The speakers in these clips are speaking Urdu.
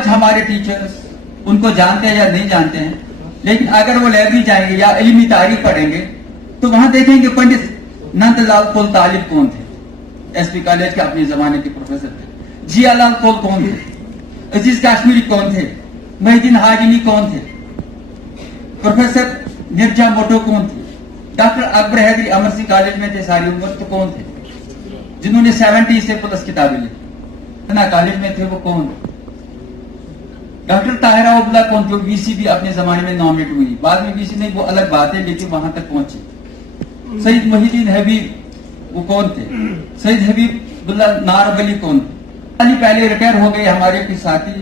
آج ہمارے ٹیچرز ان کو جانتے ہیں یا نہیں جانتے ہیں، لیکن اگر وہ لائبریری جائیں گے یا علمی تاریخ پڑھیں گے تو وہاں دیکھیں گے پنڈت نند لال کول طالب کون تھے، ایس پی کالج کے اپنے زمانے کے پروفیسر تھے۔ جیا لال کول کون تھے، عزیز کاشمیری کون تھے، محی الدین ہاجنی کون تھے، پروفیسر نرجا موٹو کون تھے، ڈاکٹر اکبر حیدری امر سنگھ کالج میں تھے ساری عمر، تو کون تھے جنہوں نے 70 سے پلس کتابیں لکھی، کالج میں تھے وہ کون؟ ڈاکٹر طاہرہ عبداللہ کون تھے، وی سی بھی اپنے زمانے میں نامنیٹ ہوئی، بعد میں وی سی نہیں، وہ الگ بات ہے، لیکن وہاں تک پہنچے۔ سید محی الدین حبیب وہ کون تھے، سید حبیب اللہ نارب علی کون تھے، علی پہلے ریٹائر ہو گئے، ہمارے کچھ ساتھی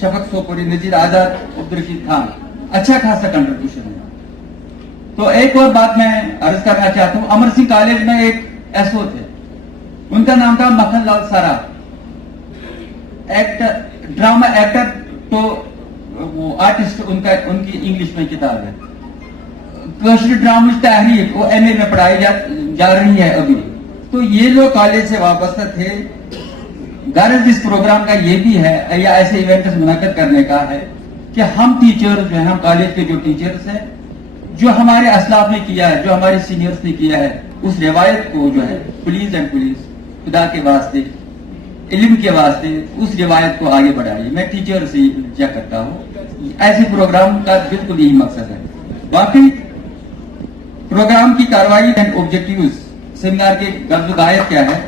شفق سوپوری، نذیر آزاد، عبدالرشید خان، اچھا خاصا کنٹریبیوشن ہے۔ تو ایک اور بات میں عرض کرنا چاہتا ہوں، امر سنگھ کالج میں ایک ایس او تھے، ان کا نام تھا مکھن لال سارا، ڈرامہ ایکٹر، تو وہ آرٹسٹ، ان کی انگلش میں کتاب ہے کوشش ڈرامہ تحریر، وہ ایم اے میں پڑھائی جا رہی ہے ابھی۔ تو یہ لوگ کالج سے وابستہ تھے۔ غرض اس پروگرام کا یہ بھی ہے یا ایسے ایونٹس منعقد کرنے کا ہے کہ ہم ٹیچر جو ہیں، ہم کالج کے جو ٹیچرز ہیں، جو ہمارے اسلاف نے کیا ہے، جو ہمارے سینئرز نے کیا ہے، اس روایت کو جو ہے پلیز اینڈ پلیز خدا کے واسطے، علم کے واسطے اس روایت کو آگے بڑھائیے۔ میں ٹیچر سے التجا کرتا ہوں، ایسے پروگرام کا بالکل یہی مقصد ہے۔ باقی پروگرام کی کارروائی اینڈ آبجیکٹیوز، سیمینار کے غرض و غایت کیا ہے،